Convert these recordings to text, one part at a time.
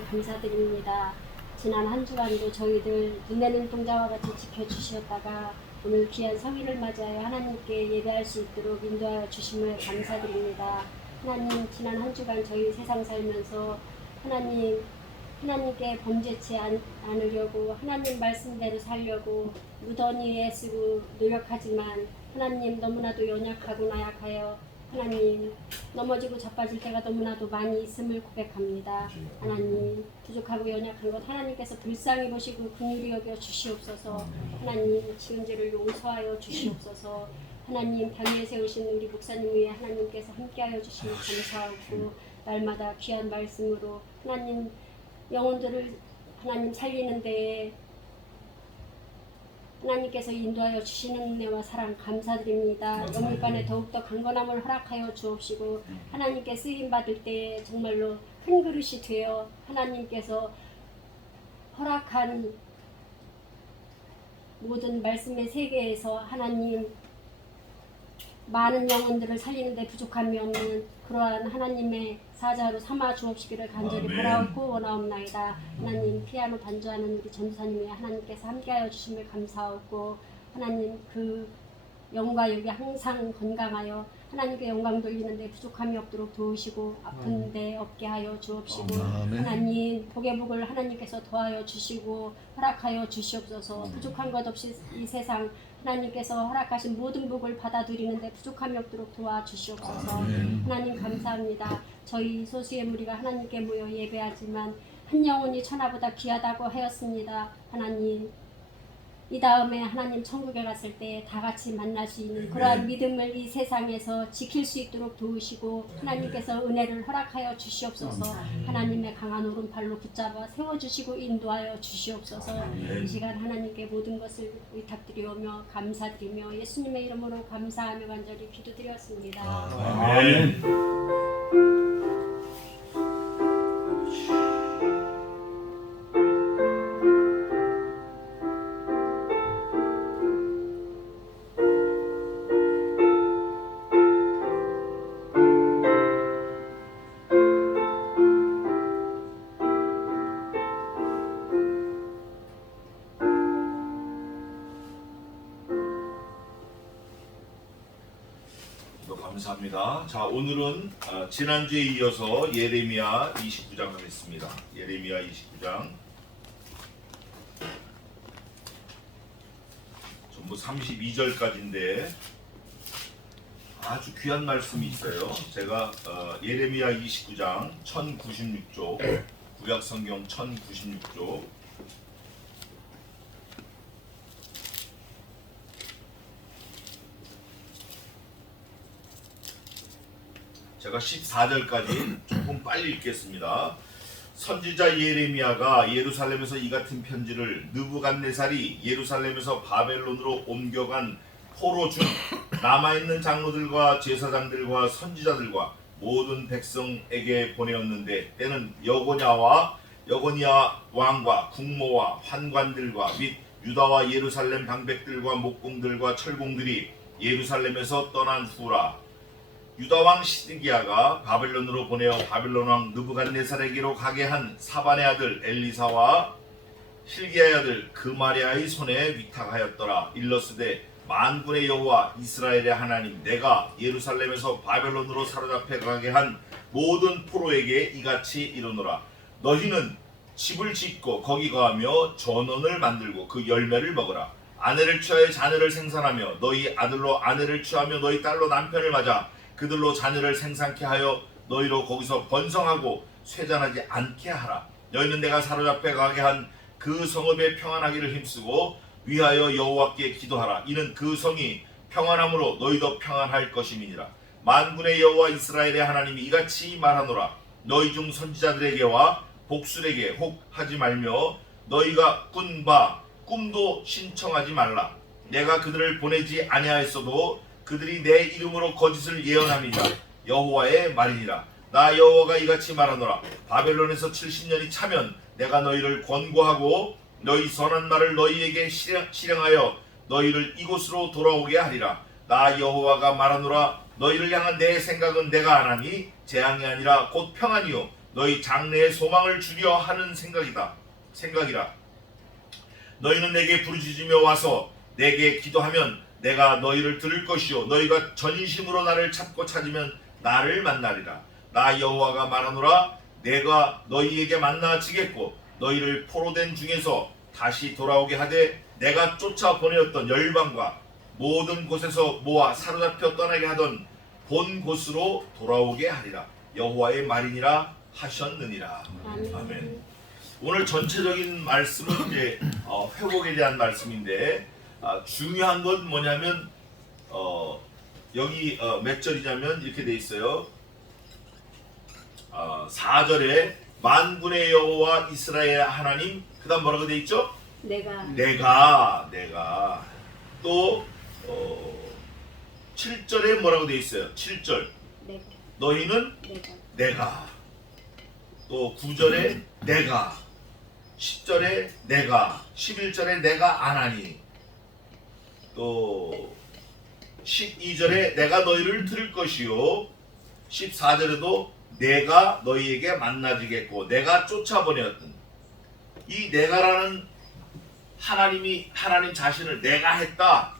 감사드립니다. 지난 한 주간도 저희들 눈에는 동자와 같이 지켜주셨다가 오늘 귀한 성일을 맞이하여 하나님께 예배할 수 있도록 인도하여 주심을 감사드립니다. 하나님, 지난 한 주간 저희 세상 살면서 하나님께 범죄치 않으려고 하나님 말씀대로 살려고 무던히 애쓰고 노력하지만 하나님 너무나도 연약하고 나약하여 하나님 넘어지고 자빠질 때가 너무나도 많이 있음을 고백합니다. 하나님 부족하고 연약한 것 하나님께서 불쌍히 보시고 긍휼히 여겨 주시옵소서. 하나님 지은 죄를 용서하여 주시옵소서. 하나님 밤에 세우신 우리 목사님 위에 하나님께서 함께하여 주시니 감사하고 날마다 귀한 말씀으로 하나님 영혼들을 하나님 살리는 데에 하나님께서 인도하여 주시는 은혜와 사랑 감사드립니다. 영육간에 더욱더 강건함을 허락하여 주옵시고 하나님께 쓰임받을 때 정말로 큰 그릇이 되어 하나님께서 허락한 모든 말씀의 세계에서 하나님 많은 영혼들을 살리는 데 부족함이 없는 그러한 하나님의 사자로 삼아 주옵시기를 간절히 바라옵고 원하옵나이다. 하나님 피아노 반주하는 우리 전도사님이 하나님께서 함께하여 주심을 감사하고 하나님 그 영과 여기 항상 건강하여 하나님께 영광 돌리는데 부족함이 없도록 도우시고 아픈 데 없게 하여 주옵시고 하나님 복의 복을 하나님께서 더하여 주시고 허락하여 주시옵소서. 부족한 것 없이 이 세상 하나님께서 허락하신 모든 복을 받아들이는데 부족함이 없도록 도와주시옵소서. 하나님 감사합니다. 저희 소수의 무리가 하나님께 모여 예배하지만 한 영혼이 천하보다 귀하다고 하였습니다. 하나님 이 다음에 하나님 천국에 갔을 때 다 같이 만날 수 있는 그러한 믿음을 이 세상에서 지킬 수 있도록 도우시고 하나님께서 은혜를 허락하여 주시옵소서. 하나님의 강한 오른팔로 붙잡아 세워주시고 인도하여 주시옵소서. 이 시간 하나님께 모든 것을 의탁드리오며 감사드리며 예수님의 이름으로 감사하며 간절히 기도드렸습니다. 아멘. 감사합니다. 자, 오늘은 지난주에 이어서 예레미야 29장 하겠습니다. 예레미야 29장 전부 32절까지인데 아주 귀한 말씀이 있어요. 제가 예레미야 29장 1096쪽 구약성경 1096쪽 제가 14절까지 조금 빨리 읽겠습니다. 선지자 예레미야가 예루살렘에서 이 같은 편지를 느부갓네살이 예루살렘에서 바벨론으로 옮겨간 포로 중 남아있는 장로들과 제사장들과 선지자들과 모든 백성에게 보내었는데 때는 여고니아 왕과 국모와 환관들과 및 유다와 예루살렘 방백들과 목공들과 철공들이 예루살렘에서 떠난 후라. 유다왕 시드기야가 바벨론으로 보내어 바벨론 왕 느부갓네살에게로 가게 한 사반의 아들 엘리사와 실기야의 아들 그마리아의 손에 위탁하였더라. 일러스되 만군의 여호와 이스라엘의 하나님 내가 예루살렘에서 바벨론으로 사로잡혀 가게 한 모든 포로에게 이같이 이르노라. 너희는 집을 짓고 거기 거하며 전원을 만들고 그 열매를 먹으라. 아내를 취하여 자녀를 생산하며 너희 아들로 아내를 취하며 너희 딸로 남편을 맞아 그들로 자녀를 생산케 하여 너희로 거기서 번성하고 쇠잔하지 않게 하라. 너희는 내가 사로잡혀 가게 한 그 성읍에 평안하기를 힘쓰고 위하여 여호와께 기도하라. 이는 그 성이 평안함으로 너희도 평안할 것임이니라. 만군의 여호와 이스라엘의 하나님이 이같이 말하노라. 너희 중 선지자들에게와 복술에게 혹 하지 말며 너희가 꾼 바 꿈도 신청하지 말라. 내가 그들을 보내지 아니하였어도 그들이 내 이름으로 거짓을 예언함이니라. 여호와의 말이니라. 나 여호와가 이같이 말하노라. 바벨론에서 70년이 차면 내가 너희를 권고하고 너희 선한 말을 너희에게 실행하여 너희를 이곳으로 돌아오게 하리라. 나 여호와가 말하노라. 너희를 향한 내 생각은 내가 안하니 재앙이 아니라 곧 평안이요 너희 장래의 소망을 주려 하는 생각이라. 너희는 내게 부르짖으며 와서 내게 기도하면 내가 너희를 들을 것이요 너희가 전심으로 나를 찾고 찾으면 나를 만나리라. 나 여호와가 말하노라. 내가 너희에게 만나지겠고 너희를 포로된 중에서 다시 돌아오게 하되 내가 쫓아 보내었던 열방과 모든 곳에서 모아 사로잡혀 떠나게 하던 본 곳으로 돌아오게 하리라. 여호와의 말이니라 하셨느니라. 아멘. 오늘 전체적인 말씀은 이제 회복에 대한 말씀인데 중요한 건 뭐냐면 여기 몇 절이냐면 이렇게 돼 있어요. 4절에 만군의 여호와 이스라엘 하나님, 그 다음 뭐라고 돼 있죠? 내가 또 7절에 뭐라고 돼 있어요? 7절 너희는 내가, 또 9절에 내가, 10절에 내가, 11절에 내가 안 하니, 또 12절에 내가 너희를 들을 것이요 14절에도 내가 너희에게 만나지겠고 내가 쫓아보내었던 이 내가라는 하나님 자신을 내가 했다.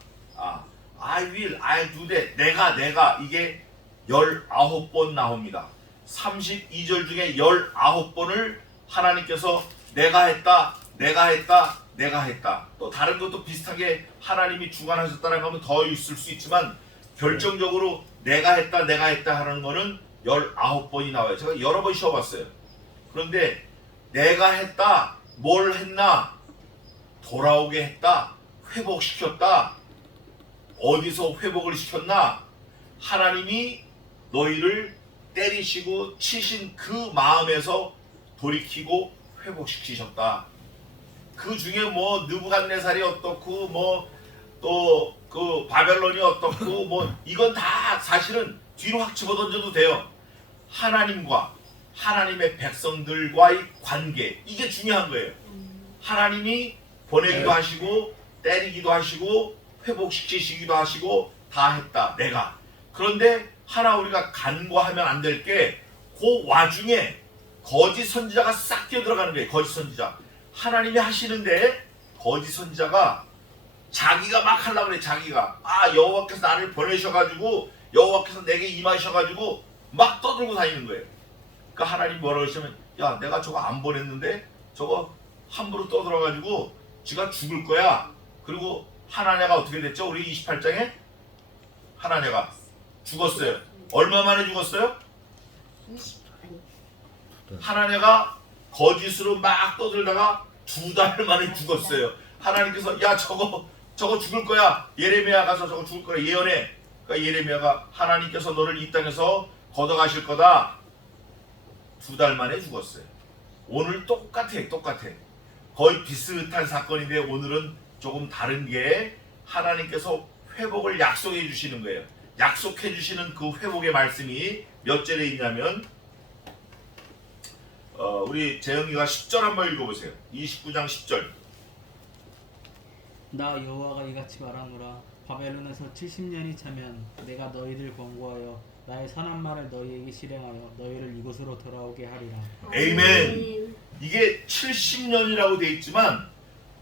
I will, I do that. 내가 이게 19번 나옵니다. 32절 중에 19번을 하나님께서 내가 했다. 또 다른 것도 비슷하게 하나님이 주관하셨다라고 하면 더 있을 수 있지만 결정적으로 내가 했다 하는 거는 19번이 나와요. 제가 여러 번 쉬어봤어요. 그런데 내가 했다, 뭘 했나? 돌아오게 했다, 회복시켰다. 어디서 회복을 시켰나? 하나님이 너희를 때리시고 치신 그 마음에서 돌이키고 회복시키셨다. 그 중에 뭐 느부갓네살이 어떻고 뭐 또 그 바벨론이 어떻고 뭐 이건 다 사실은 뒤로 확 집어던져도 돼요. 하나님과 하나님의 백성들과의 관계, 이게 중요한 거예요. 하나님이 보내기도 하시고 때리기도 하시고 회복시키시기도 하시고 다 했다. 내가. 그런데 하나 우리가 간과하면 안 될 게 그 와중에 거짓 선지자가 싹 뛰어들어가는 거예요. 거짓 선지자. 하나님이 하시는데 거짓 선지자가 자기가 막 하려고 그래. 자기가 여호와께서 나를 보내셔가지고 여호와께서 내게 임하셔가지고 막 떠들고 다니는 거예요. 그러니까 하나님 뭐라고 하시면 야 내가 저거 안 보냈는데 저거 함부로 떠들어가지고 지가 죽을 거야. 그리고 하나냐가 어떻게 됐죠? 우리 28장에 하나냐가 죽었어요. 얼마 만에 죽었어요? 하나냐가 거짓으로 막 떠들다가 2달 만에 죽었어요. 하나님께서 야 저거 죽을 거야. 예레미야 가서 저거 죽을 거야. 예언해. 그러니까 예레미야가 하나님께서 너를 이 땅에서 걷어가실 거다. 2달 만에 죽었어요. 오늘 똑같아. 거의 비슷한 사건인데 오늘은 조금 다른 게 하나님께서 회복을 약속해 주시는 거예요. 약속해 주시는 그 회복의 말씀이 몇 절에 있냐면 우리 재영이가 10절 한번 읽어보세요. 29장 10절. 나 여호와가 이같이 말하노라. 바벨론에서 70년이 차면 내가 너희를 권고하여 나의 선한 말을 너희에게 실행하여 너희를 이곳으로 돌아오게 하리라. 에이멘. 이게 70년이라고 돼 있지만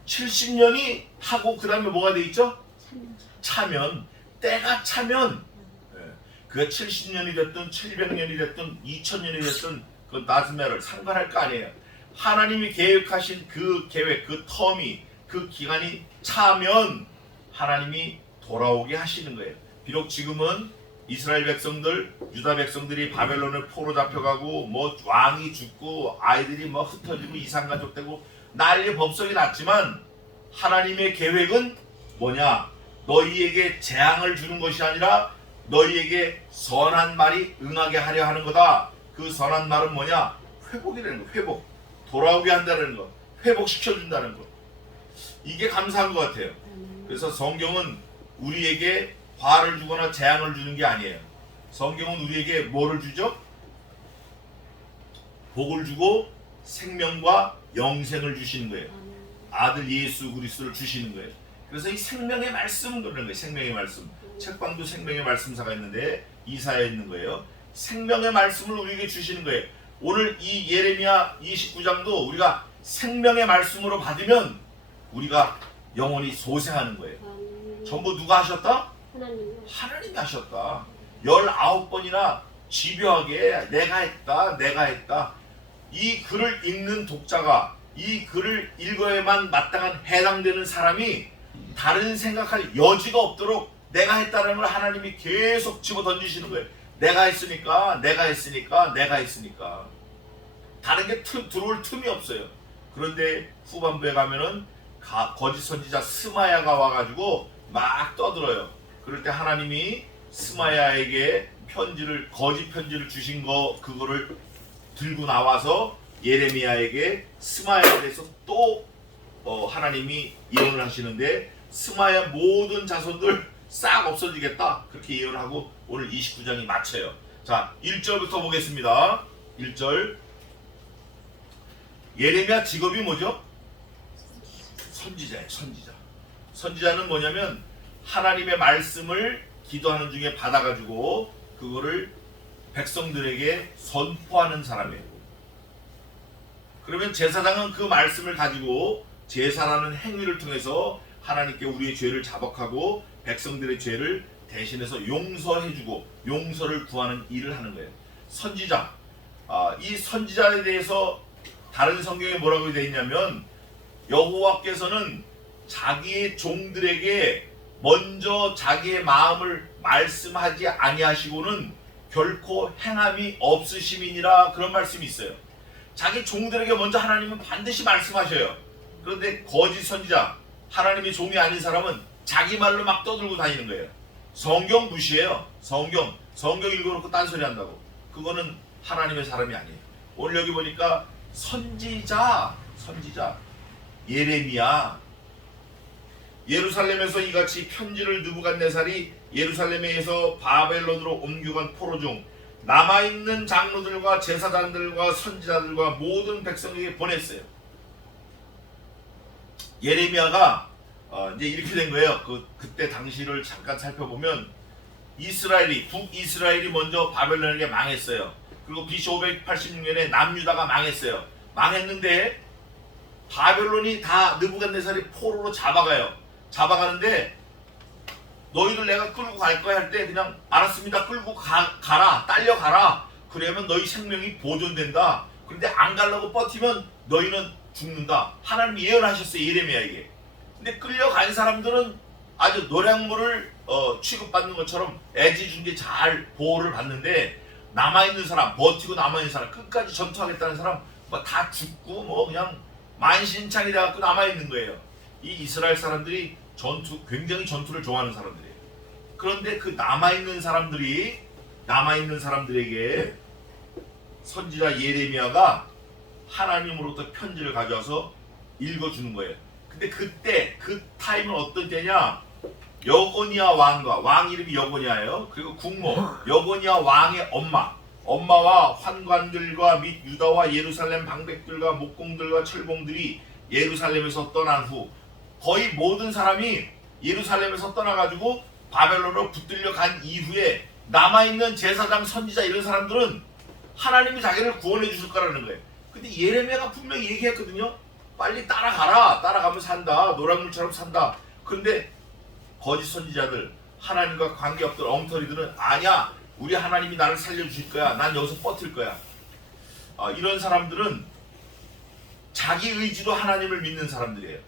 70년이 하고 그 다음에 뭐가 돼 있죠? 차면, 때가 차면, 그게 70년이 됐든 700년이 됐든 2000년이 됐든 그 나즈메를 상관할 거 아니에요. 하나님이 계획하신 그 계획, 그 텀이, 그 기간이 차면 하나님이 돌아오게 하시는 거예요. 비록 지금은 이스라엘 백성들, 유다 백성들이 바벨론에 포로 잡혀가고 뭐 왕이 죽고 아이들이 뭐 흩어지고 이산가족되고 난리 법석이 났지만 하나님의 계획은 뭐냐? 너희에게 재앙을 주는 것이 아니라 너희에게 선한 말이 응하게 하려 하는 거다. 그 선한 말은 뭐냐? 회복이라는 거. 회복. 돌아오게 한다는 거. 회복시켜준다는 거. 이게 감사한 것 같아요. 그래서 성경은 우리에게 화를 주거나 재앙을 주는 게 아니에요. 성경은 우리에게 뭐를 주죠? 복을 주고 생명과 영생을 주시는 거예요. 아들 예수 그리스도를 주시는 거예요. 그래서 이 생명의 말씀 그러는 거예요. 생명의 말씀. 책방도 생명의 말씀사가 있는데 이사야에 있는 거예요. 생명의 말씀을 우리에게 주시는 거예요. 오늘 이 예레미야 29장도 우리가 생명의 말씀으로 받으면 우리가 영원히 소생하는 거예요. 전부 누가 하셨다? 하나님. 하나님이 하셨다. 19번이나 집요하게 내가 했다. 이 글을 읽는 독자가 이 글을 읽어야만 마땅한 해당되는 사람이 다른 생각할 여지가 없도록 내가 했다는 걸 하나님이 계속 집어 던지시는 거예요. 내가 했으니까. 다른 게 들어올 틈이 없어요. 그런데 후반부에 가면은 거짓 선지자 스마야가 와가지고 막 떠들어요. 그럴 때 하나님이 스마야에게 거짓 편지를 주신 그거를 들고 나와서 예레미야에게 스마야에 대해서 또 하나님이 예언을 하시는데 스마야 모든 자손들 싹 없어지겠다 그렇게 예언을 하고 오늘 29장이 마쳐요. 자 1절부터 보겠습니다. 1절 예레미야 직업이 뭐죠? 선지자예요. 선지자는 뭐냐면 하나님의 말씀을 기도하는 중에 받아가지고 그거를 백성들에게 선포하는 사람이에요. 그러면 제사장은 그 말씀을 가지고 제사라는 행위를 통해서 하나님께 우리의 죄를 자복하고 백성들의 죄를 대신해서 용서해주고 용서를 구하는 일을 하는 거예요. 선지자. 이 선지자에 대해서 다른 성경에 뭐라고 되어 있냐면 여호와께서는 자기의 종들에게 먼저 자기의 마음을 말씀하지 아니하시고는 결코 행함이 없으심이니라 그런 말씀이 있어요. 자기 종들에게 먼저 하나님은 반드시 말씀하셔요. 그런데 거짓 선지자, 하나님의 종이 아닌 사람은 자기 말로 막 떠들고 다니는 거예요. 성경 무시해요. 성경 읽어놓고 딴소리 한다고. 그거는 하나님의 사람이 아니에요. 오늘 여기 보니까 선지자 예레미야 예루살렘에서 이같이 편지를 느부갓네살이 예루살렘에서 바벨론으로 옮겨간 포로 중 남아있는 장로들과 제사장들과 선지자들과 모든 백성에게 보냈어요. 예레미야가 이제 이렇게 된 거예요. 그때 당시를 잠깐 살펴보면 북이스라엘이 먼저 바벨론에게 망했어요. 그리고 BC 586년에 남유다가 망했어요. 망했는데 바벨론이 다 느부갓네살이 포로로 잡아가는데 너희들 내가 끌고 갈 거야 할 때 그냥 알았습니다. 끌고 가라. 딸려가라. 그러면 너희 생명이 보존된다. 그런데 안 가려고 버티면 너희는 죽는다. 하나님이 예언하셨어요. 예레미야에게. 근데 끌려간 사람들은 아주 노량물을 취급받는 것처럼 애지중지 잘 보호를 받는데 남아있는 사람, 버티고 남아있는 사람, 끝까지 전투하겠다는 사람 뭐 다 죽고 뭐 그냥 만신창이 돼갖고 남아있는 거예요. 이 이스라엘 사람들이 굉장히 전투를 좋아하는 사람들이에요. 그런데 그 남아있는 사람들에게 선지자 예레미야가 하나님으로부터 편지를 가져와서 읽어주는 거예요. 근데 그때 그 타임은 어떤 때냐? 여고니아 왕 이름이 여고니아예요. 그리고 국모 여고니아 왕의 엄마와 환관들과 및 유다와 예루살렘 방백들과 목공들과 철봉들이 예루살렘에서 떠난 후 거의 모든 사람이 예루살렘에서 떠나가지고 바벨론으로 붙들려 간 이후에 남아있는 제사장 선지자 이런 사람들은 하나님이 자기를 구원해 주실 거라는 거예요. 근데 예레미야가 분명히 얘기했거든요. 빨리 따라가라. 따라가면 산다. 노랑물처럼 산다. 그런데 거짓 선지자들, 하나님과 관계없던 엉터리들은 아니야. 우리 하나님이 나를 살려주실 거야. 난 여기서 버틸 거야. 이런 사람들은 자기 의지로 하나님을 믿는 사람들이에요.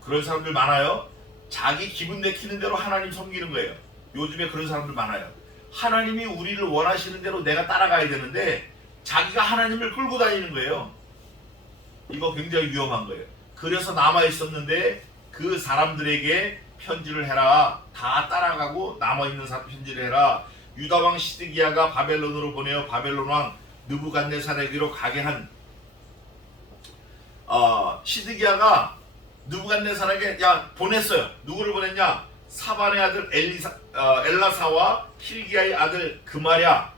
그런 사람들 많아요. 자기 기분 내키는 대로 하나님 섬기는 거예요. 요즘에 그런 사람들 많아요. 하나님이 우리를 원하시는 대로 내가 따라가야 되는데 자기가 하나님을 끌고 다니는 거예요. 이거 굉장히 위험한 거예요. 그래서 남아있었는데 그 사람들에게 편지를 해라. 다 따라가고 남아있는 사람 편지를 해라. 유다왕 시드기야가 바벨론으로 보내어 바벨론 왕 느부갓네살에게로 가게 한 시드기야가 느부갓네살에게 보냈어요. 누구를 보냈냐? 사반의 아들 엘라사와 힐기야의 아들 그마랴.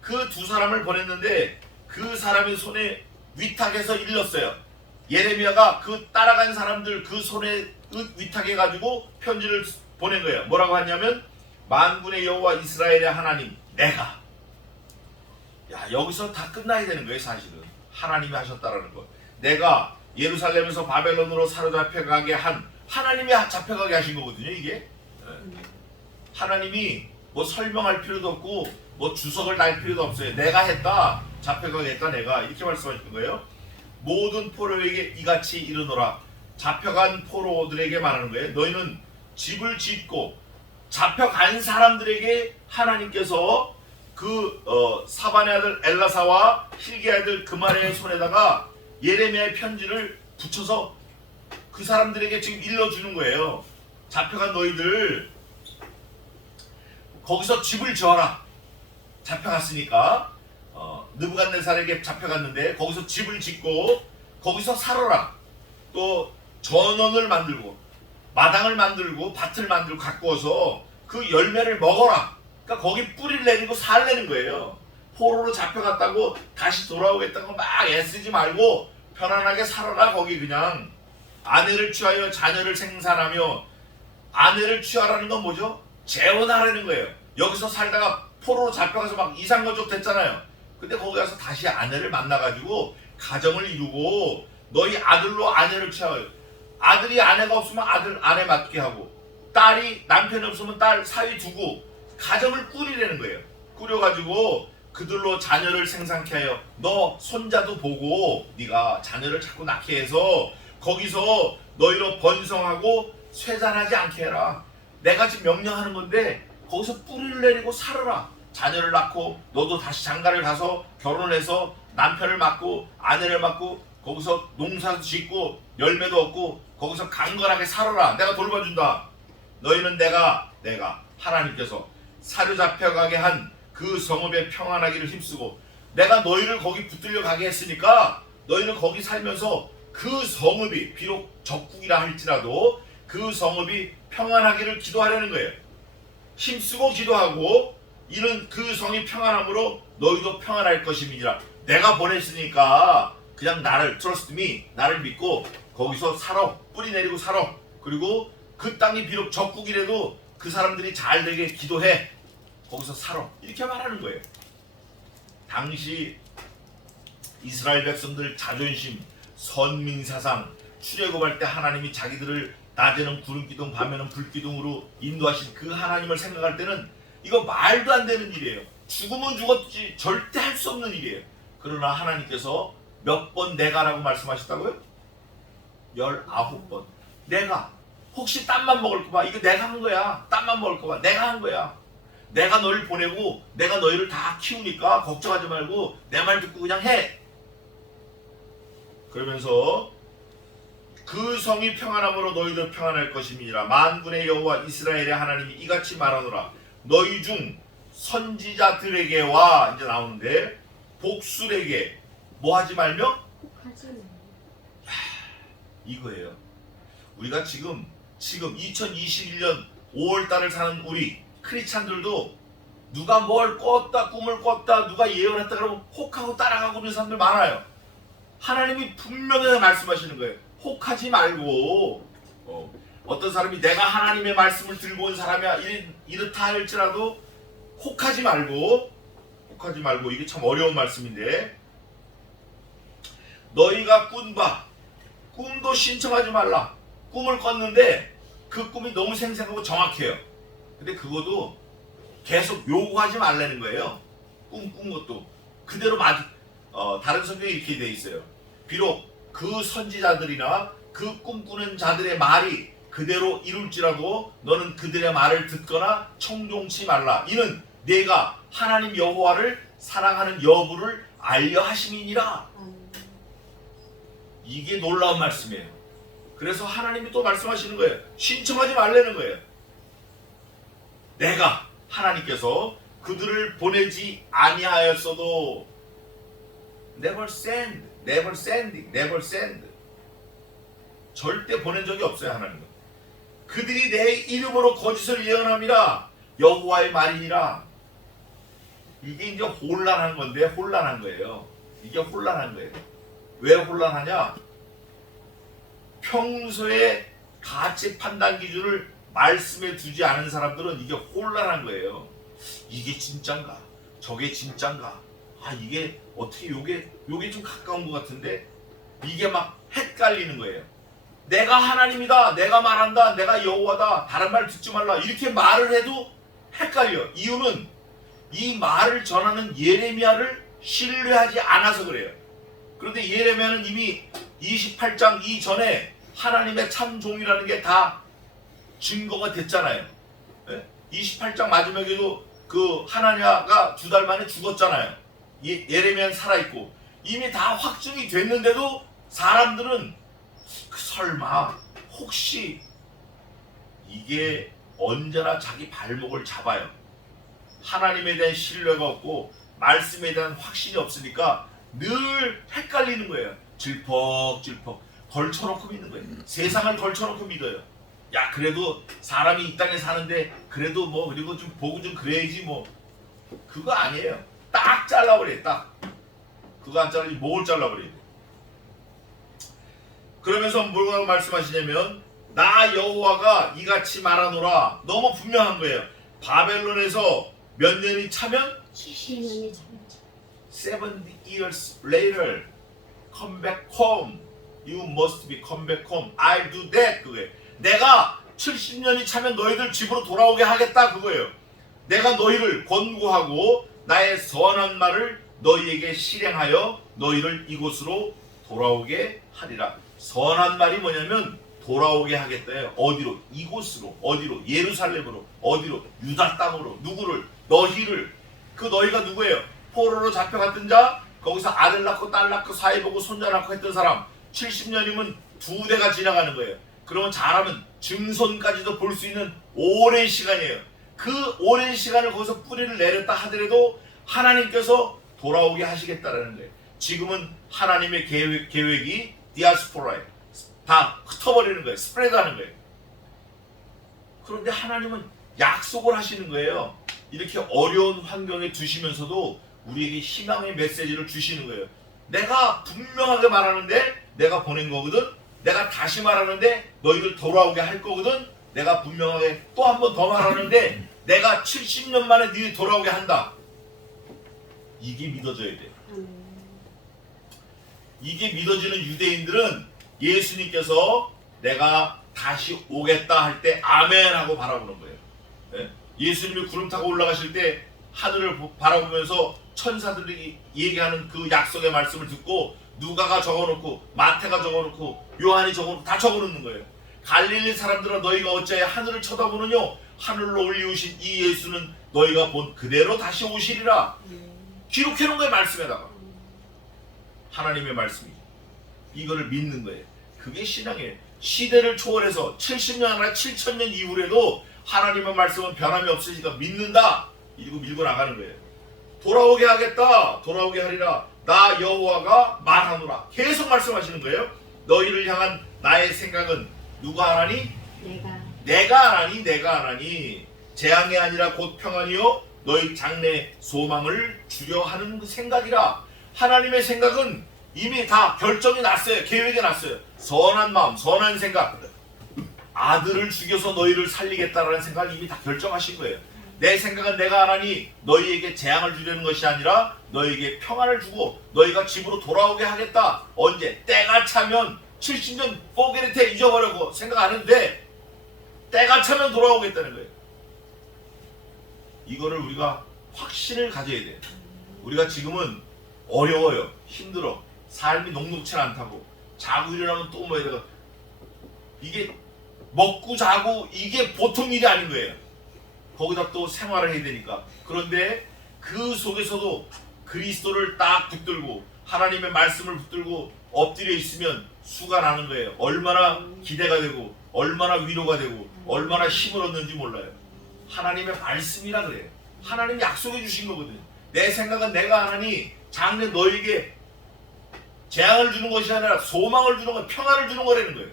그 두 사람을 보냈는데 그 사람의 손에 위탁해서 일렀어요. 예레미야가 그 따라간 사람들 그 손에 위탁해가지고 편지를 보낸 거예요. 뭐라고 하냐면 만군의 여호와 이스라엘의 하나님 내가 야, 여기서 다 끝나야 되는 거예요. 사실은 하나님이 하셨다라는 거. 내가 예루살렘에서 바벨론으로 사로잡혀가게 한 하나님이 잡혀가게 하신 거거든요. 이게 하나님이 뭐 설명할 필요도 없고 뭐 주석을 달 필요도 없어요. 내가 했다, 잡혀가게 했다, 내가 이렇게 말씀하시는 거예요. 모든 포로에게 이같이 이르노라. 잡혀간 포로들에게 말하는 거예요. 너희는 집을 짓고 잡혀간 사람들에게 하나님께서 그 사반의 아들 엘라사와 hil기야의 아들 그마리아의 손에다가 예레미야의 편지를 붙여서 그 사람들에게 지금 일러주는 거예요. 잡혀간 너희들 거기서 집을 지어라. 잡혀갔으니까 느부갓네살에게 잡혀갔는데 거기서 집을 짓고 거기서 살아라. 또 전원을 만들고 마당을 만들고 밭을 만들고 가꾸어서 그 열매를 먹어라. 그러니까 거기 뿌리를 내리고 살래는 거예요. 포로로 잡혀갔다고 다시 돌아오겠다고 막 애쓰지 말고 편안하게 살아라. 거기 그냥 아내를 취하여 자녀를 생산하며, 아내를 취하라는 건 뭐죠? 재혼하라는 거예요. 여기서 살다가 포로로 잡혀가서 막 이상가족 됐잖아요. 근데 거기 가서 다시 아내를 만나가지고 가정을 이루고 너희 아들로 아내를 취하여, 아들이 아내가 없으면 아들 아내 맡게 하고, 딸이 남편이 없으면 딸 사위 두고 가정을 꾸리라는 거예요. 꾸려가지고 그들로 자녀를 생산케 하여 너 손자도 보고 네가 자녀를 자꾸 낳게 해서 거기서 너희로 번성하고 쇠잔하지 않게 해라. 내가 지금 명령하는 건데 거기서 뿌리를 내리고 살아라. 자녀를 낳고 너도 다시 장가를 가서 결혼을 해서 남편을 맡고 아내를 맡고 거기서 농사도 짓고 열매도 얻고 거기서 강건하게 살아라. 내가 돌봐준다. 너희는 내가 하나님께서 사로잡혀가게 한 그 성읍에 평안하기를 힘쓰고, 내가 너희를 거기 붙들려 가게 했으니까 너희는 거기 살면서 그 성읍이 비록 적국이라 할지라도 그 성읍이 평안하기를 기도하려는 거예요. 힘쓰고 기도하고 이는 그 성이 평안함으로 너희도 평안할 것임이니라. 내가 보냈으니까 그냥 나를 trust me, 나를 믿고 거기서 살아. 뿌리 내리고 살아. 그리고 그 땅이 비록 적국이라도 그 사람들이 잘 되게 기도해. 거기서 살아. 이렇게 말하는 거예요. 당시 이스라엘 백성들 자존심, 선민사상, 출애굽할 때 하나님이 자기들을 낮에는 구름기둥 밤에는 불기둥으로 인도하신 그 하나님을 생각할 때는 이거 말도 안 되는 일이에요. 죽으면 죽었지 절대 할 수 없는 일이에요. 그러나 하나님께서 몇 번 내가라고 말씀하셨다고요? 19번. 내가 혹시 땀만 먹을까 봐. 이거 내가 한 거야. 땀만 먹을까 봐. 내가 한 거야. 내가 너를 보내고 내가 너희를 다 키우니까 걱정하지 말고 내 말 듣고 그냥 해. 그러면서 그 성이 평안함으로 너희도 평안할 것임이니라. 만군의 여호와 이스라엘의 하나님이 이같이 말하노라. 너희 중 선지자들에게와, 이제 나오는데, 복술에게 뭐 하지 말며? 하지 마. 이거예요. 우리가 지금 2021년 5월달을 사는 우리 크리스찬들도 누가 뭘 꿨다, 꿈을 꿨다, 누가 예언했다 그러면 혹하고 따라가고 그런 사람들 많아요. 하나님이 분명히 말씀하시는 거예요. 혹하지 말고, 어떤 사람이 내가 하나님의 말씀을 들고 온 사람이야 이렇다 할지라도 혹하지 말고, 이게 참 어려운 말씀인데, 너희가 꾼 바 꿈도 신청하지 말라. 꿈을 꿨는데 그 꿈이 너무 생생하고 정확해요. 근데 그것도 계속 요구하지 말라는 거예요. 꿈 꾼 것도 그대로 다른 성경에 이렇게 돼 있어요. 비록 그 선지자들이나 그 꿈꾸는 자들의 말이 그대로 이룰지라도 너는 그들의 말을 듣거나 청종치 말라. 이는 내가 하나님 여호와를 사랑하는 여부를 알려 하심이니라. 이게 놀라운 말씀이에요. 그래서 하나님이 또 말씀하시는 거예요. 신청하지 말라는 거예요. 내가 하나님께서 그들을 보내지 아니하였어도 never send, never sending, never send. 절대 보낸 적이 없어요. 하나님은. 그들이 내 이름으로 거짓을 예언함이라 여호와의 말이니라. 이게 이제 혼란한 건데, 혼란한 거예요. 이게 혼란한 거예요. 왜 혼란하냐? 평소에 가치 판단 기준을 말씀에 두지 않은 사람들은 이게 혼란한 거예요. 이게 진짠가? 저게 진짠가? 아 이게 어떻게 요게 좀 가까운 것 같은데 이게 막 헷갈리는 거예요. 내가 하나님이다, 내가 말한다, 내가 여호와다, 다른 말 듣지 말라 이렇게 말을 해도 헷갈려. 이유는 이 말을 전하는 예레미야를 신뢰하지 않아서 그래요. 그런데 예레미야는 이미 28장 이전에 하나님의 참 종이라는 게 다 증거가 됐잖아요. 28장 마지막에도 그 하나냐가 2달 만에 죽었잖아요. 예레미야는 살아있고 이미 다 확증이 됐는데도 사람들은 설마 혹시 이게 언제나 자기 발목을 잡아요. 하나님에 대한 신뢰가 없고 말씀에 대한 확신이 없으니까 늘 헷갈리는 거예요. 질퍽질퍽 걸쳐놓고 믿는 거예요. 세상을 걸쳐놓고 믿어요. 야 그래도 사람이 이 땅에 사는데 그래도 뭐 그리고 좀 보고 좀 그래야지 뭐 그거 아니에요. 딱 잘라버려요. 딱 그거 안 잘라지 목을 잘라버려요. 그러면서 뭐라고 말씀하시냐면 나 여호와가 이같이 말하노라. 너무 분명한 거예요. 바벨론에서 몇 년이 차면 70년이 차면 70 years later come back home. You must be come back home. I'll do that. 그거예요. 내가 70년이 차면 너희들 집으로 돌아오게 하겠다. 그거예요. 내가 너희를 권고하고 나의 선한 말을 너희에게 실행하여 너희를 이곳으로 돌아오게 하리라. 선한 말이 뭐냐면 돌아오게 하겠다요. 어디로? 이곳으로. 어디로? 예루살렘으로. 어디로? 유다 땅으로. 누구를? 너희를. 그 너희가 누구예요? 포로로 잡혀갔던 자, 거기서 아들 낳고 딸 낳고 사위 보고 손자 낳고 했던 사람 70년이면 2대가 지나가는 거예요. 그러면 잘하면 증손까지도 볼 수 있는 오랜 시간이에요. 그 오랜 시간을 거기서 뿌리를 내렸다 하더라도 하나님께서 돌아오게 하시겠다라는 거예요. 지금은 하나님의 계획이 디아스포라에 다 흩어버리는 거예요. 스프레드하는 거예요. 그런데 하나님은 약속을 하시는 거예요. 이렇게 어려운 환경에 두시면서도 우리에게 희망의 메시지를 주시는 거예요. 내가 분명하게 말하는데 내가 보낸 거거든. 내가 다시 말하는데 너희들 돌아오게 할 거거든. 내가 분명하게 또 한 번 더 말하는데 내가 70년 만에 너희들 돌아오게 한다. 이게 믿어져야 돼요. 이게 믿어지는 유대인들은 예수님께서 내가 다시 오겠다 할 때 아멘 하고 바라보는 거예요. 예수님이 구름 타고 올라가실 때 하늘을 바라보면서 천사들이 얘기하는 그 약속의 말씀을 듣고 누가가 적어놓고 마태가 적어놓고 요한이 적어놓고 다 적어놓는 거예요. 갈릴리 사람들아 너희가 어찌하여 하늘을 쳐다보느뇨? 하늘로 올리우신 이 예수는 너희가 본 그대로 다시 오시리라. 기록해놓은 거예요. 말씀에다가. 하나님의 말씀이죠. 이거를 믿는 거예요. 그게 신앙이에요. 시대를 초월해서 70년 아니라 7000년 이후에도 하나님의 말씀은 변함이 없으니까 믿는다. 이러고 밀고 나가는 거예요. 돌아오게 하겠다. 돌아오게 하리라. 나 여호와가 말하노라. 계속 말씀하시는 거예요. 너희를 향한 나의 생각은 누가 하나니? 내가 하나니. 내가 하나니. 재앙이 아니라 곧 평안이요 너희 장래 소망을 주려 하는 그 생각이라. 하나님의 생각은 이미 다 결정이 났어요. 계획이 났어요. 선한 마음, 선한 생각. 아들을 죽여서 너희를 살리겠다라는 생각을 이미 다 결정하신 거예요. 내 생각은 내가 하나니 너희에게 재앙을 주려는 것이 아니라 너희에게 평안을 주고 너희가 집으로 돌아오게 하겠다. 언제? 때가 차면 70년 포게르테 잊어버리고 생각 안 해도 돼. 때가 차면 돌아오겠다는 거예요. 이거를 우리가 확신을 가져야 돼요. 우리가 지금은 어려워요. 힘들어. 삶이 녹록치 않다고. 자고 일어나면 또 뭐 이래가 이게 먹고 자고 이게 보통 일이 아닌 거예요. 거기다 또 생활을 해야 되니까. 그런데 그 속에서도 그리스도를 딱 붙들고 하나님의 말씀을 붙들고 엎드려 있으면 수가 나는 거예요. 얼마나 기대가 되고 얼마나 위로가 되고 얼마나 힘을 얻는지 몰라요. 하나님의 말씀이라 그래요. 하나님이 약속해 주신 거거든요. 내 생각은 내가 하나니 장래 너에게 재앙을 주는 것이 아니라 소망을 주는 거, 평안을 주는 거라는 거예요.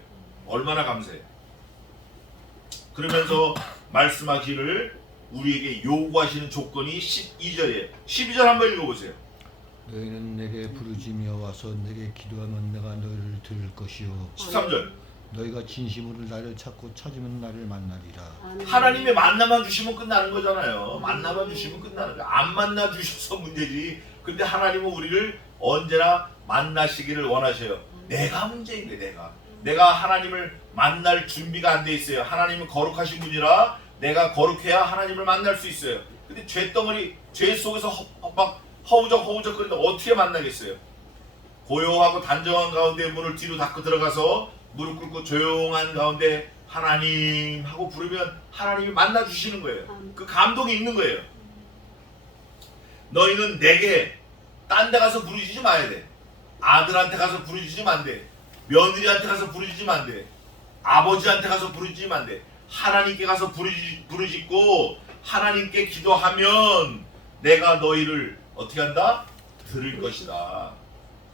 얼마나 감사해요. 그러면서 말씀하기를 우리에게 요구하시는 조건이 12절이에요. 12절 한번 읽어보세요. 너희는 내게 부르짖며 와서 내게 기도하면 내가 너희를 들을 것이요 13절 너희가 진심으로 나를 찾고 찾으면 나를 만나리라. 아멘. 하나님의 만나만 주시면 끝나는 거잖아요. 만나만 주시면 끝나는 거야. 안 만나 주셔서 문제지. 근데 하나님은 우리를 언제나 만나시기를 원하셔요. 내가 문제인 거예요. 내가 하나님을 만날 준비가 안 돼 있어요. 하나님은 거룩하신 분이라 내가 거룩해야 하나님을 만날 수 있어요. 근데 죄덩어리, 죄 속에서 막 허우적 거리는데 어떻게 만나겠어요? 고요하고 단정한 가운데 문을 뒤로 닫고 들어가서 무릎 꿇고 조용한 가운데 하나님 하고 부르면 하나님이 만나 주시는 거예요. 그 감동이 있는 거예요. 너희는 내게 딴 데 가서 부르짖지 마야 돼. 아들한테 가서 부르짖으면 안 돼. 며느리한테 가서 부르짖으면 안 돼. 아버지한테 가서 부르짖으면 안 돼. 하나님께 가서 부르짖고 하나님께 기도하면 내가 너희를 어떻게 한다? 들을 것이다.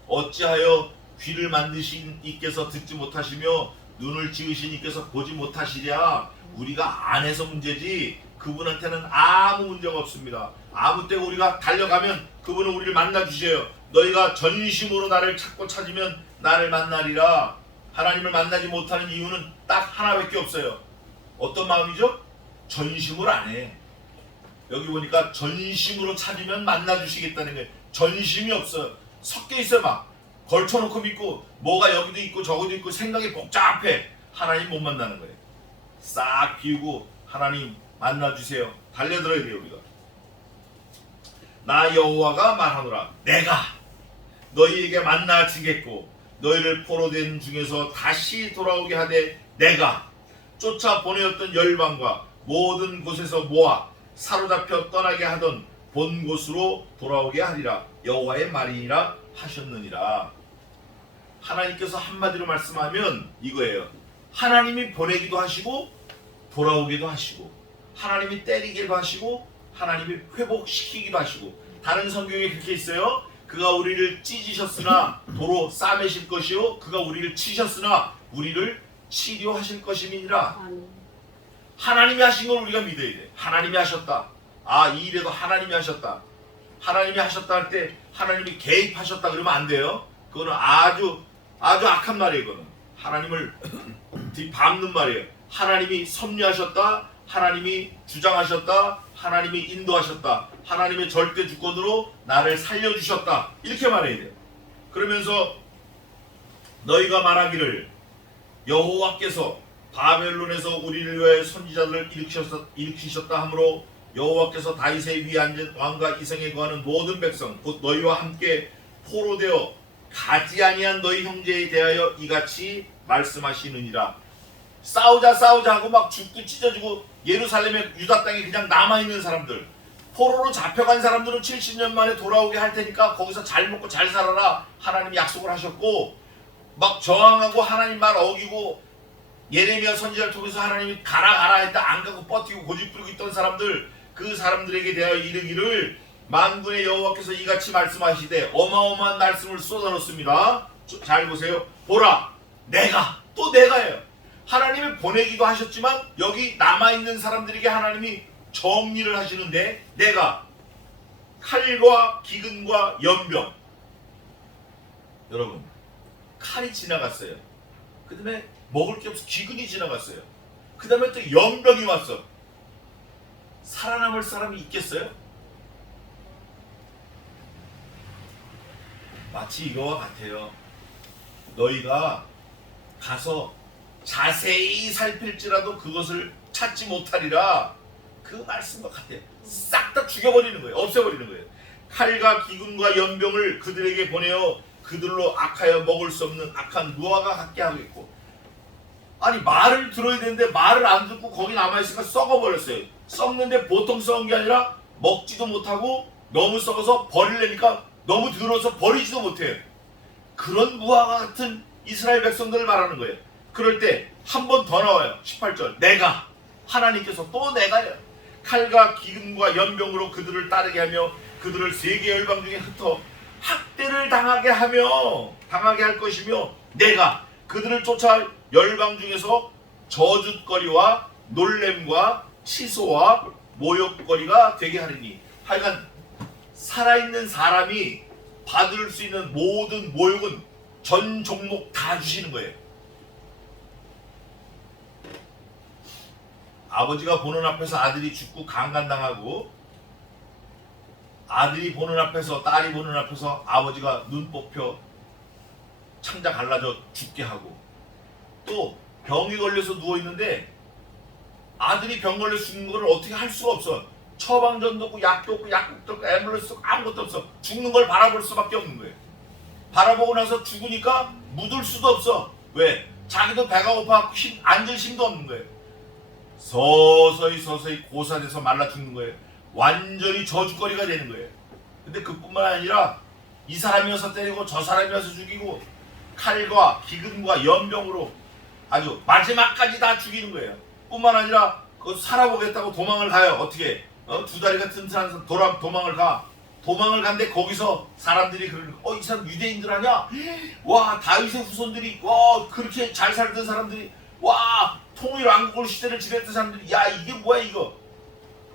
어찌하여 귀를 만드신 이께서 듣지 못하시며 눈을 지으신 이께서 보지 못하시랴. 우리가 안 해서 문제지 그분한테는 아무 문제가 없습니다. 아무 때고 우리가 달려가면 그분은 우리를 만나 주셔요. 너희가 전심으로 나를 찾고 찾으면 나를 만나리라. 하나님을 만나지 못하는 이유는 딱 하나밖에 없어요. 어떤 마음이죠? 전심으로 안 해. 여기 보니까 전심으로 찾으면 만나 주시겠다는 거예요. 전심이 없어요. 섞여 있어요. 막 걸쳐놓고 믿고 뭐가 여기도 있고 저기도 있고 생각이 복잡해. 하나님 못 만나는 거예요. 싹 비우고 하나님 만나 주세요. 달려들어야 돼요. 우리가. 나 여호와가 말하노라. 내가 너희에게 만나지겠고 너희를 포로된 중에서 다시 돌아오게 하되 내가 쫓아 보내었던 열방과 모든 곳에서 모아 사로잡혀 떠나게 하던 본 곳으로 돌아오게 하리라. 여호와의 말이니라 하셨느니라. 하나님께서 한마디로 말씀하면 이거예요. 하나님이 보내기도 하시고 돌아오기도 하시고 하나님이 때리기도 하시고 하나님이 회복시키기도 하시고. 다른 성경에 그렇게 있어요. 그가 우리를 찢으셨으나 도로 싸매실 것이요 그가 우리를 치셨으나 우리를 치료하실 것임이니라. 아멘. 하나님이 하신 걸 우리가 믿어야 돼. 하나님이 하셨다. 아, 이 일에도 하나님이 하셨다. 하나님이 하셨다 할 때 하나님이 개입하셨다 그러면 안 돼요. 그거는 아주 악한 말이에요. 그거는 하나님을 밟는 말이에요. 하나님이 섭리하셨다. 하나님이 주장하셨다. 하나님이 인도하셨다. 하나님의 절대 주권으로 나를 살려주셨다. 이렇게 말해야 돼요. 그러면서 너희가 말하기를 여호와께서 바벨론에서 우리를 위하여 선지자들을 일으키셨다 하므로 여호와께서 다윗의 위에 앉은 왕과 이성에 거하는 모든 백성 곧 너희와 함께 포로되어 가지 아니한 너희 형제에 대하여 이같이 말씀하시느니라. 싸우자 하고 막 죽고 찢어지고 예루살렘에 유다 땅에 그냥 남아있는 사람들, 포로로 잡혀간 사람들은 70년 만에 돌아오게 할 테니까 거기서 잘 먹고 잘 살아라 하나님이 약속을 하셨고, 막 저항하고 하나님 말 어기고 예레미야 선지자를 통해서 하나님이 가라 했다 안 가고 버티고 고집부리고 있던 사람들, 그 사람들에게 대하여 이르기를 만군의 여호와께서 이같이 말씀하시되 어마어마한 말씀을 쏟아놓습니다. 잘 보세요. 보라, 내가예요. 하나님이 보내기도 하셨지만 여기 남아있는 사람들에게 하나님이 정리를 하시는데, 내가 칼과 기근과 연병, 여러분 칼이 지나갔어요. 그 다음에 먹을 게 없어 기근이 지나갔어요. 그 다음에 또 연병이 왔어. 살아남을 사람이 있겠어요? 마치 이거와 같아요. 너희가 가서 자세히 살필지라도 그것을 찾지 못하리라. 그 말씀과 같아요. 싹 다 죽여버리는 거예요. 없애버리는 거예요. 칼과 기근과 연병을 그들에게 보내어 그들로 악하여 먹을 수 없는 악한 무화과 같게 하겠고. 아니, 말을 들어야 되는데 말을 안 듣고 거기 남아있으니까 썩어버렸어요. 썩는데 보통 썩은 게 아니라 먹지도 못하고 너무 썩어서 버리려니까 너무 더러워서 버리지도 못해요. 그런 무화과 같은 이스라엘 백성들을 말하는 거예요. 그럴 때 한 번 더 나와요. 18절. 내가, 하나님께서 또 내가요. 칼과 기근과 연병으로 그들을 따르게 하며 그들을 세계 열방 중에 흩어 학대를 당하게 할 것이며, 내가 그들을 쫓아 열방 중에서 저주거리와 놀램과 치소와 모욕거리가 되게 하리니. 하여간 살아있는 사람이 받을 수 있는 모든 모욕은 전 종목 다 주시는 거예요. 아버지가 보는 앞에서 아들이 죽고 강간당하고, 아들이 보는 앞에서, 딸이 보는 앞에서 아버지가 눈 뽑혀 창자 갈라져 죽게 하고, 또 병이 걸려서 누워있는데 아들이 병 걸려 죽는 걸 어떻게 할 수가 없어. 처방전도 없고 약도 없고 약국도 없고 앰뷸런스 없고 아무것도 없어. 죽는 걸 바라볼 수밖에 없는 거예요. 바라보고 나서 죽으니까 묻을 수도 없어. 왜? 자기도 배가 고파갖고 앉을 힘도 없는 거예요. 서서히 고사돼서 말라 죽는 거예요. 완전히 저주거리가 되는 거예요. 근데 그뿐만 아니라 이 사람이 와서 때리고 저 사람이 와서 죽이고 칼과 기근과 연병으로 아주 마지막까지 다 죽이는 거예요. 뿐만 아니라 그 살아보겠다고 도망을 가요. 어떻게? 두 다리가 튼튼한 사람 도망을 가. 도망을 간데 거기서 사람들이 그러는 거. 이 사람 유대인들 아니야? 와, 다윗의 후손들이, 와, 그렇게 잘 살던 사람들이, 와, 통일 왕국을 시대를 지냈던 사람들이, 야, 이게 뭐야 이거?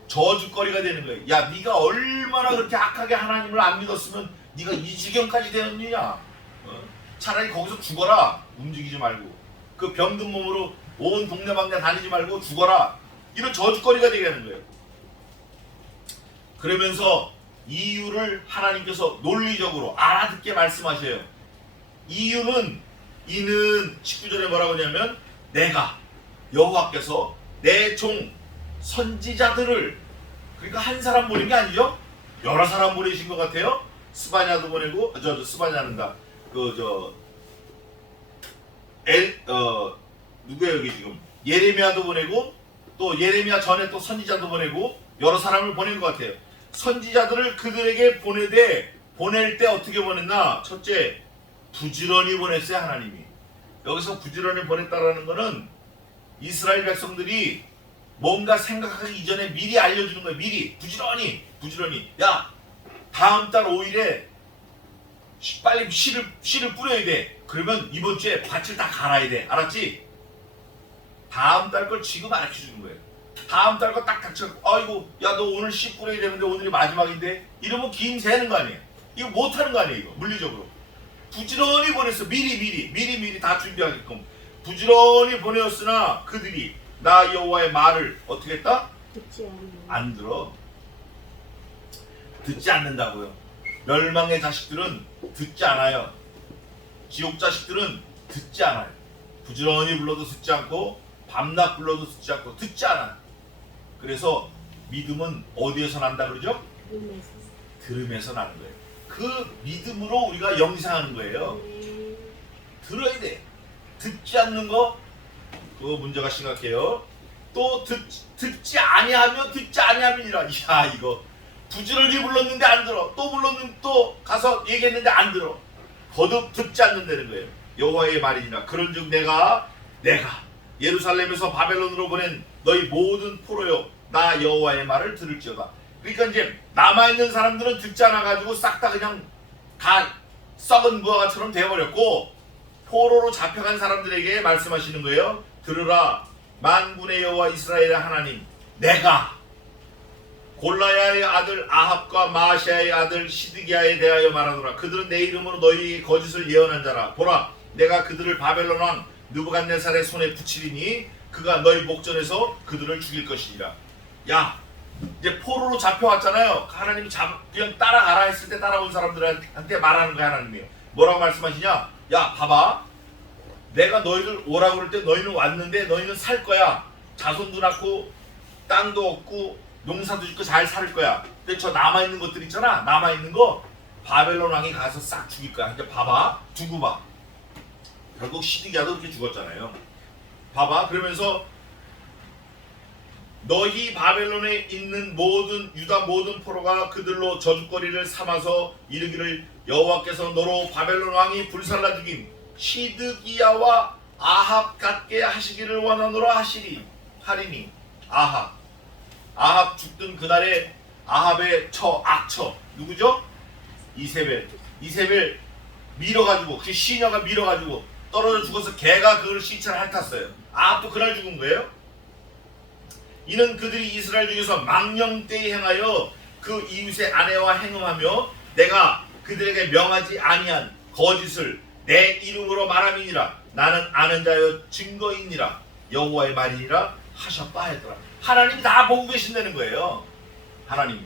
저주거리가 되는 거예요. 야, 네가 얼마나 그렇게 악하게 하나님을 안 믿었으면 네가 이 지경까지 되었느냐? 차라리 거기서 죽어라. 움직이지 말고 그 병든 몸으로 온 동네방네 다니지 말고 죽어라. 이런 저주거리가 되게 하는 거예요. 그러면서 이유를 하나님께서 논리적으로 알아듣게 말씀하셔요. 이는 19절에 뭐라고 하냐면, 내가 여호와께서 내 종 선지자들을, 그러니까 한 사람 보낸 게 아니죠. 여러 사람 보내신 것 같아요. 스바냐도 보내고, 스바냐는다. 누구예요 여기 지금? 예레미야도 보내고, 또 예레미야 전에 또 선지자도 보내고, 여러 사람을 보낸 것 같아요. 선지자들을 그들에게 보낼 때 어떻게 보냈나? 첫째, 부지런히 보냈어요. 하나님이. 여기서 부지런히 보냈다라는 거는 이스라엘 백성들이 뭔가 생각하기 이전에 미리 알려주는 거예요. 미리 부지런히. 야, 다음 달 5일에 빨리 씨를 뿌려야 돼. 그러면 이번 주에 밭을 다 갈아야 돼. 알았지? 다음 달 걸 지금 알려주는 거예요. 다음 달 거 딱 닥쳐. 아이고, 야, 너 오늘 씨 뿌려야 되는데 오늘이 마지막인데? 이러면 긴 새는 거 아니에요? 이거 못하는 거 아니에요? 이거 물리적으로. 부지런히 보냈어. 미리 다 준비하게끔 부지런히 보내었으나 그들이 나 여호와의 말을 어떻게 했다? 안 들어. 듣지 않는다고요. 멸망의 자식들은 듣지 않아요. 지옥 자식들은 듣지 않아요. 부지런히 불러도 듣지 않고 밤낮 불러도 듣지 않고 듣지 않아요. 그래서 믿음은 어디에서 난다 그러죠? 들음에서 나는 거예요. 그 믿음으로 우리가 영생하는 거예요. 들어야 돼. 듣지 않는 거, 그거 문제가 심각해요. 또 듣지 아니함이니라. 야, 이거 부지런히 불렀는데 안 들어. 또 불렀는데 또 가서 얘기했는데 안 들어. 거듭 듣지 않는다는 거예요. 여호와의 말이니라. 그런즉 내가 예루살렘에서 바벨론으로 보낸 너희 모든 포로여, 나 여호와의 말을 들을지어다. 그러니까 이제 남아있는 사람들은 듣지 않아가지고 싹 다 그냥 다 썩은 무화과처럼 되어버렸고, 포로로 잡혀간 사람들에게 말씀하시는 거예요. 들으라, 만군의 여호와 이스라엘의 하나님, 내가 골라야의 아들 아합과 마아시아의 아들 시드기야에 대하여 말하노라. 그들은 내 이름으로 너희에게 거짓을 예언한 자라. 보라, 내가 그들을 바벨론 왕 느부갓네살의 손에 붙이리니 그가 너희 목전에서 그들을 죽일 것이니라. 야, 이제 포로로 잡혀왔잖아요. 하나님이 그냥 따라가라 했을 때 따라온 사람들한테 말하는 거야. 하나님이 뭐라고 말씀하시냐? 야, 봐봐, 내가 너희들 오라고 그럴 때 너희는 왔는데 너희는 살 거야. 자손도 낳고 땅도 얻고 농사도 짓고 잘 살 거야. 근데 저 남아있는 것들 있잖아. 남아있는 거 바벨론 왕이 가서 싹 죽일 거야. 이제 봐봐, 두고 봐. 결국 시드기야도 그렇게 죽었잖아요. 봐봐. 그러면서 너희 바벨론에 있는 모든 유다 모든 포로가 그들로 저주거리를 삼아서 이르기를, 여호와께서 너로 바벨론 왕이 불살라 죽인 시드기야와 아합 같게 하시기를 원하노라 하리니. 아합 죽던 그날에 아합의 악처 누구죠? 이세벨 밀어가지고, 그 시녀가 밀어가지고 떨어져 죽어서 개가 그걸 시체를 핥았어요. 아합도 그날 죽은 거예요. 이는 그들이 이스라엘 중에서 망령되이 행하여 그 이웃의 아내와 행음하며 내가 그들에게 명하지 아니한 거짓을 내 이름으로 말함이니라. 나는 아는 자여 증거이니라. 여호와의 말이니라 하셨다 했더라. 하나님이 다 보고 계신다는 거예요. 하나님이.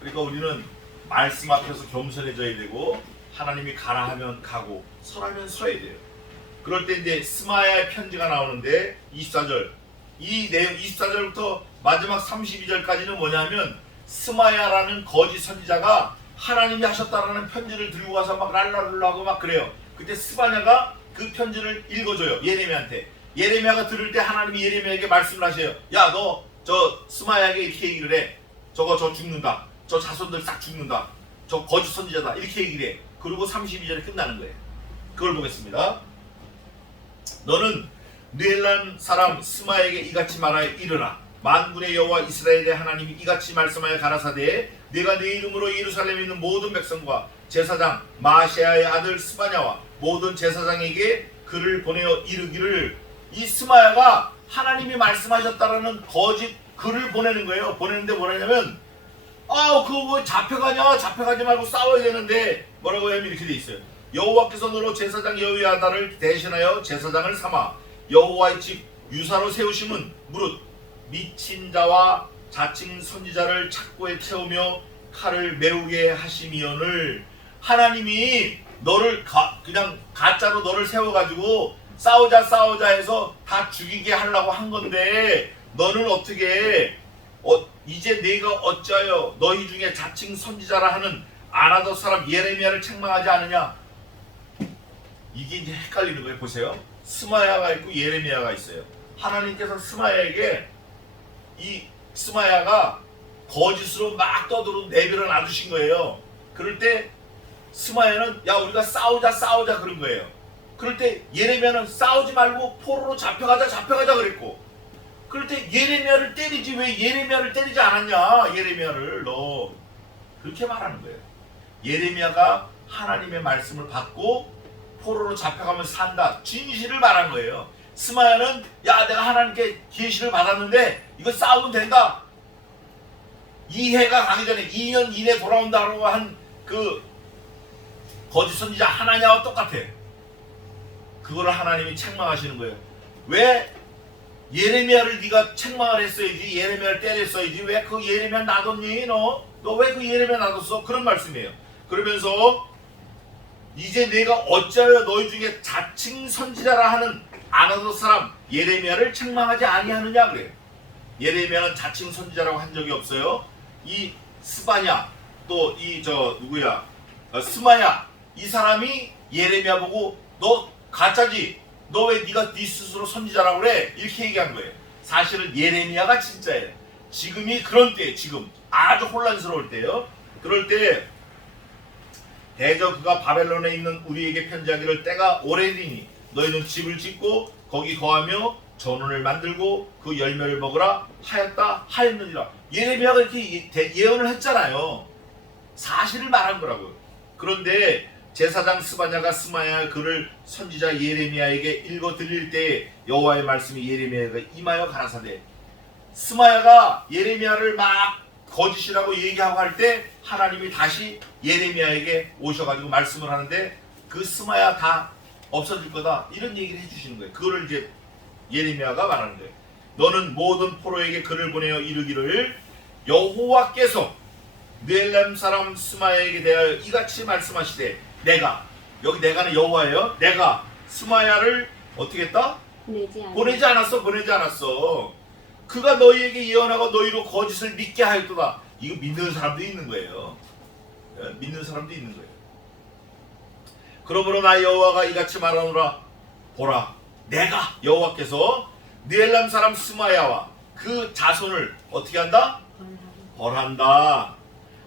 그러니까 우리는 말씀 앞에서 겸손해져야 되고 하나님이 가라 하면 가고 서라면 서야 돼요. 그럴 때 이제 스마야의 편지가 나오는데 24절 이 내용 24절부터 마지막 32절까지는 뭐냐면 스마야라는 거짓 선지자가 하나님이 하셨다라는 편지를 들고 가서 막 랄랄랄라고 막 그래요. 그때 스바냐가 그 편지를 읽어줘요. 예레미야한테. 예레미야가 들을 때 하나님이 예레미야에게 말씀을 하세요. 야, 너 저 스마야에게 이렇게 얘기를 해. 저 죽는다. 저 자손들 싹 죽는다. 저 거짓 선지자다. 이렇게 얘기를 해. 그리고 32절에 끝나는 거예요. 그걸 보겠습니다. 너는 느헬람 사람 스마야에게 이같이 말하여 이르라. 만군의 여호와 이스라엘의 하나님이 이같이 말씀하여 가라사대 내가 네 이름으로 예루살렘에 있는 모든 백성과 제사장 마세야의 아들 스바냐와 모든 제사장에게 글을 보내어 이르기를 이 스마야가 하나님이 말씀하셨다라는 거짓 글을 보내는 거예요. 보내는데 뭐라냐면 그거 뭐 잡혀가냐 잡혀가지 말고 싸워야 되는데 뭐라고 하면 이렇게 돼 있어요. 여호와께서 너로 제사장 여호야다를 대신하여 제사장을 삼아 여호와의 집 유사로 세우심은 무릇 미친 자와 자칭 선지자를 착고에 태우며 칼을 메우게 하심이오늘 하나님이 너를 그냥 가짜로 너를 세워가지고 싸우자 해서 다 죽이게 하려고 한 건데 너는 어떻게 이제 네가 어찌하여 너희 중에 자칭 선지자라 하는 아나돗 사람 예레미야를 책망하지 않느냐. 이게 이제 헷갈리는 거예요. 보세요. 스마야가 있고 예레미야가 있어요. 하나님께서 스마야에게 이 스마야가 거짓으로 막 떠들어 내버려 놔두신 거예요. 그럴 때 스마야는 야 우리가 싸우자 그런 거예요. 그럴 때 예레미야는 싸우지 말고 포로로 잡혀가자 그랬고 그럴 때 예레미야를 때리지 왜 예레미야를 때리지 않았냐. 예레미야를 너 그렇게 말하는 거예요. 예레미야가 하나님의 말씀을 받고 포로로 잡혀가면서 산다. 진실을 말한 거예요. 스마야는 야 내가 하나님께 계시를 받았는데 이거 싸우면 된다. 이 해가 가기 전에 2년 이내 돌아온다고 한 그 거짓 선지자 하나냐와 똑같아. 그거를 하나님이 책망하시는 거예요. 왜 예레미야를 네가 책망을 했어야지 예레미야를 때렸어야지 왜 그 예레미야 놔뒀니 너 왜 그 예레미야 놔뒀어? 그런 말씀이에요. 그러면서 이제 내가 어찌하여 너희 중에 자칭 선지자라 하는 아나돗 사람 예레미야를 책망하지 아니하느냐 그래요. 예레미야는 자칭 선지자라고 한 적이 없어요. 이 스바냐 또 이 누구야 스마야 이 사람이 예레미야 보고 너 가짜지 너 왜 네가 네 스스로 선지자라고 그래 이렇게 얘기한 거예요. 사실은 예레미야가 진짜예요. 지금이 그런 때예요. 지금 아주 혼란스러울 때예요. 그럴 때 대저 그가 바벨론에 있는 우리에게 편지하기를 때가 오래되니 너희는 집을 짓고 거기 거하며 전원을 만들고 그 열매를 먹으라 하였느니라. 예레미야가 이렇게 예언을 했잖아요. 사실을 말한 거라고요. 그런데 제사장 스바냐가 스마야의 글을 선지자 예레미야에게 읽어 드릴 때 여호와의 말씀이 예레미야에게 임하여 가라사대 스마야가 예레미야를 막 거짓이라고 얘기하고 할 때 하나님이 다시 예레미야에게 오셔가지고 말씀을 하는데 그 스마야 다 없어질 거다 이런 얘기를 해주시는 거예요. 그거를 이제 예레미야가 말하는 거예요. 너는 모든 포로에게 글을 보내어 이르기를 여호와께서 느헬람 사람 스마야에게 대하여 이같이 말씀하시되 내가 여기 내가는 여호와예요. 내가 스마야를 어떻게 했다? 보내지 않았어. 그가 너희에게 예언하고 너희로 거짓을 믿게 하였도다. 이거 믿는 사람도 있는 거예요. 믿는 사람도 있는 거예요. 그러므로 나 여호와가 이같이 말하노라. 보라, 내가 여호와께서 느헬람 사람 스마야와 그 자손을 어떻게 한다? 벌한다.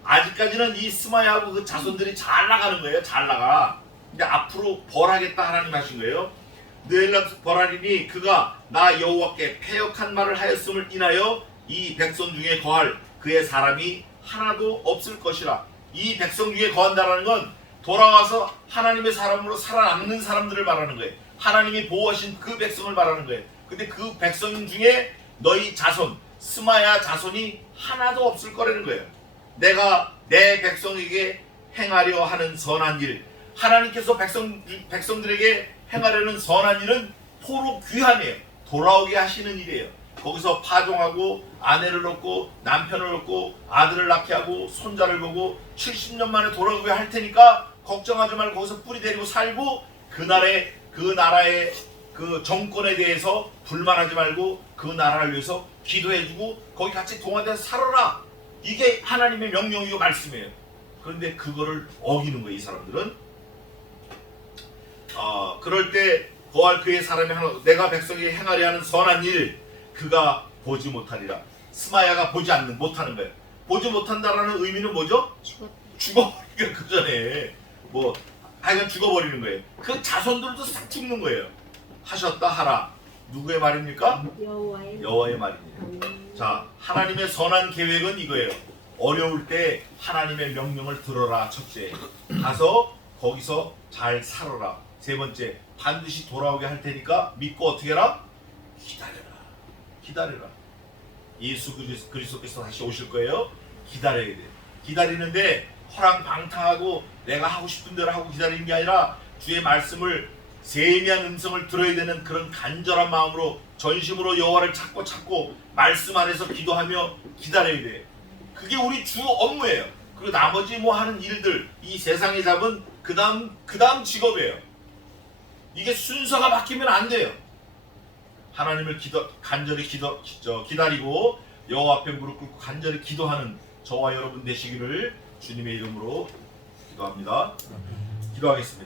아직까지는 이 스마야하고 그 자손들이 잘 나가는 거예요. 잘 나가. 근데 앞으로 벌하겠다 하나님 하신 거예요. 느헬람 벌하리니 그가 나 여호와께 패역한 말을 하였음을 인하여 이 백성 중에 거할 그의 사람이 하나도 없을 것이라. 이 백성 중에 거한다라는 건 돌아와서 하나님의 사람으로 살아남는 사람들을 말하는 거예요. 하나님이 보호하신 그 백성을 말하는 거예요. 근데 그 백성 중에 너희 자손 스마야 자손이 하나도 없을 거라는 거예요. 내가 내 백성에게 행하려 하는 선한 일, 하나님께서 백성들에게 행하려는 선한 일은 토록 귀함이에요. 돌아오게 하시는 일이에요. 거기서 파종하고 아내를 얻고 남편을 얻고 아들을 낳게 하고 손자를 보고 70년 만에 돌아오게 할 테니까 걱정하지 말고 거기서 뿌리 내리고 살고 그 나라의 그 정권에 대해서 불만하지 말고 그 나라를 위해서 기도해주고 거기 같이 동화돼서 살아라. 이게 하나님의 명령이고 말씀이에요. 그런데 그거를 어기는 거예요. 이 사람들은. 그럴 때 거할 그의 사람이 하나 내가 백성에게 행하려 하는 선한 일 그가 보지 못하리라. 스마야가 보지 못하는 거예요. 보지 못한다라는 의미는 뭐죠? 죽어버리니까 그 전에 뭐 하여간 죽어버리는 거예요. 그 자손들도 싹 죽는 거예요. 하셨다 하라. 누구의 말입니까? 여호와의 말입니다. 자, 하나님의 선한 계획은 이거예요. 어려울 때 하나님의 명령을 들어라. 첫째, 가서 거기서 잘 살아라. 세 번째, 반드시 돌아오게 할 테니까 믿고 어떻게 해라? 기다려라. 예수 그리스도께서 다시 오실 거예요. 기다려야 돼. 기다리는데 허랑방탕하고 내가 하고 싶은 대로 하고 기다리는 게 아니라 주의 말씀을 세미한 음성을 들어야 되는 그런 간절한 마음으로 전심으로 여호와를 찾고 말씀 안에서 기도하며 기다려야 돼. 그게 우리 주 업무예요. 그리고 나머지 뭐 하는 일들 이 세상에 잡은 그 다음 직업이에요. 이게 순서가 바뀌면 안 돼요. 하나님을 간절히 기다리고 여호와 앞에 무릎 꿇고 간절히 기도하는 저와 여러분 되시기를 주님의 이름으로 기도합니다. 기도하겠습니다.